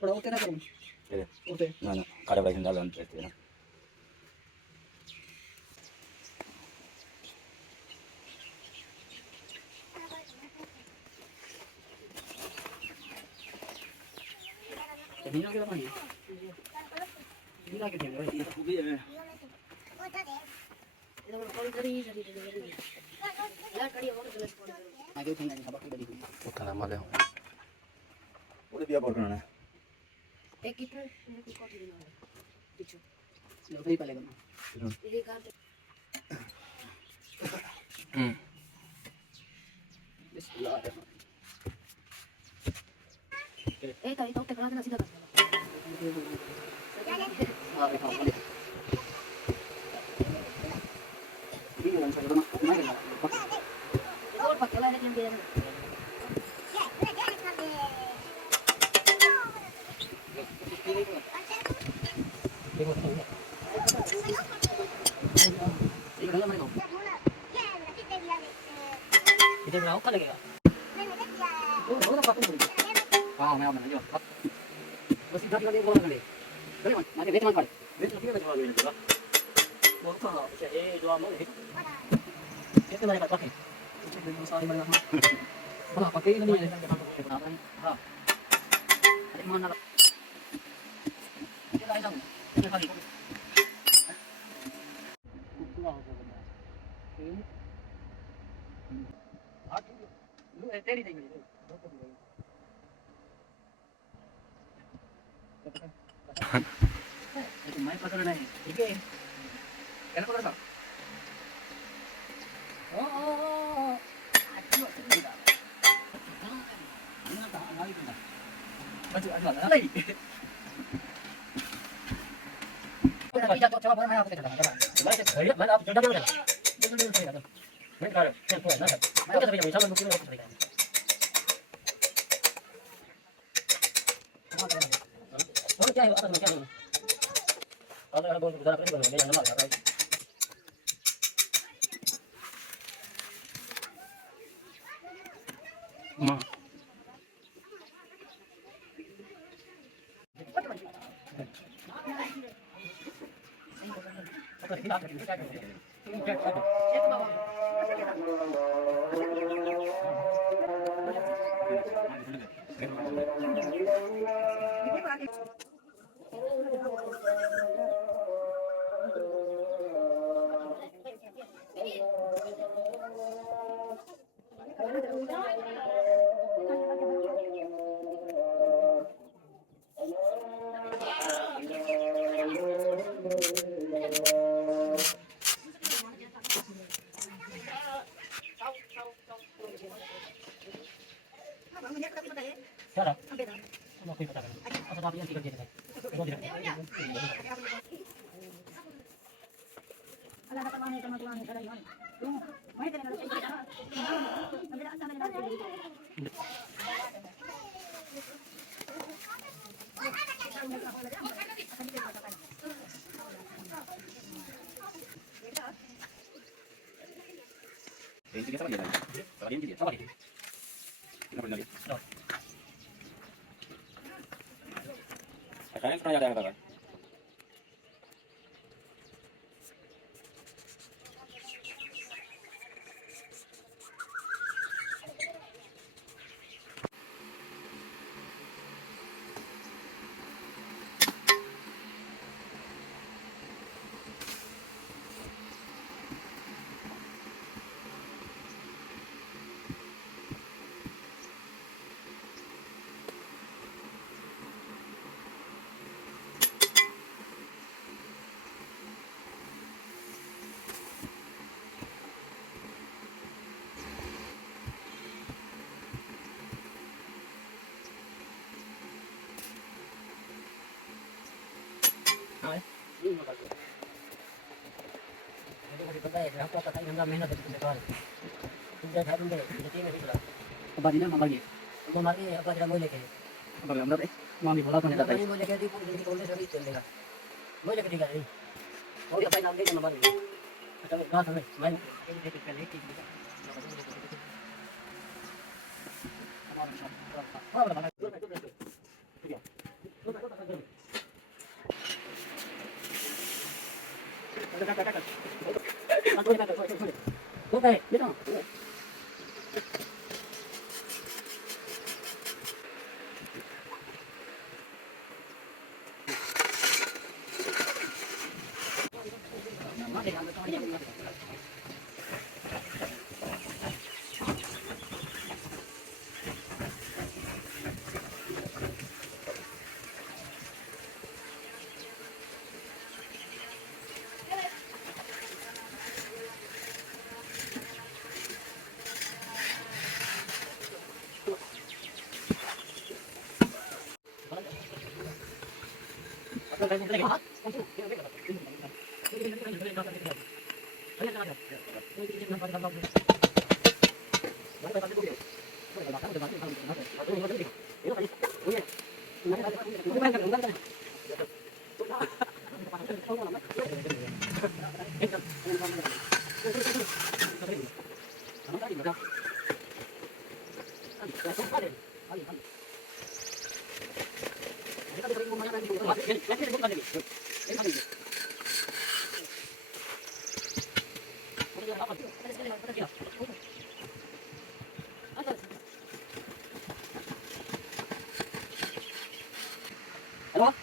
थोड़ा ओके ना करूँ ओके ना ना काले भाई डाल अंत रहते हैं ना बिना के पानी बिना के देंगे ये तो भी है आगे उठेंगे नहीं खबर बड़ी हुई उतना माले हो वो दिया बोल रहा है एक कितना कुछ कॉपी देना है पीछे लो नहीं पड़ेगा ये काम बिस्मिल्लाह ए ताई तो टेकला देना सीधा कर हां हां बोले ये वाला चलो ना नहीं और पकड़ा है लेकिन दे देखो ये गला मेरे को इधर बनाओ का लगेगा वो ना पापा हां मैं जो बस इधर वाले बोल रहे चले मत मारे वेट मत पड़े वेट लगे वेट वाले ना वो तो हां ये जो हम लोग ये तो मेरे पास है ये सारी मेरे पास हां पाके नहीं है हां अरे मान ना ये लाइन डाउन ये खाली पूरा हो गया हां लो तेरी देंगे itu main pasal dah ni. Okey. Kenapa kau tak? Oh. Aduh, tidak. Ini tak lagi tu dah. Baju ada lagi. Kita tidak coba mana apa kita dah. Baik, mana apa sudah dah. Betul saya dah. Baik dah. Saya nak. Kita sampai jam sama mungkin apa sudah. Oh, क्या है आता क्या है आता बोल गुजारा करेंगे बोल मेरा नंबर आता है मां क्या रहा मैं कोई पता नहीं अच्छा आप ये टिकट दे दे वो दे अल्लाह का तमाम है तमाम है चला यार मैं तेरे नाल चाहिए मेरा आसान मेरा चाहिए ini sama dia sama dia sama dia kenapa dia sekarang pernah ada apa kan Abang ini nama lagi. Kemarin apa dia mau leker? Abang gambar mami bola kan ada. Mau leker di pun di kolej hari itu leker. Mau leker tiga hari. Oh dia pakai nama dia nama ni. Ada dah sampai. Main ini dia leker lagi. Apa Okay, dito. Halo?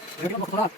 Ah, ito, masalah.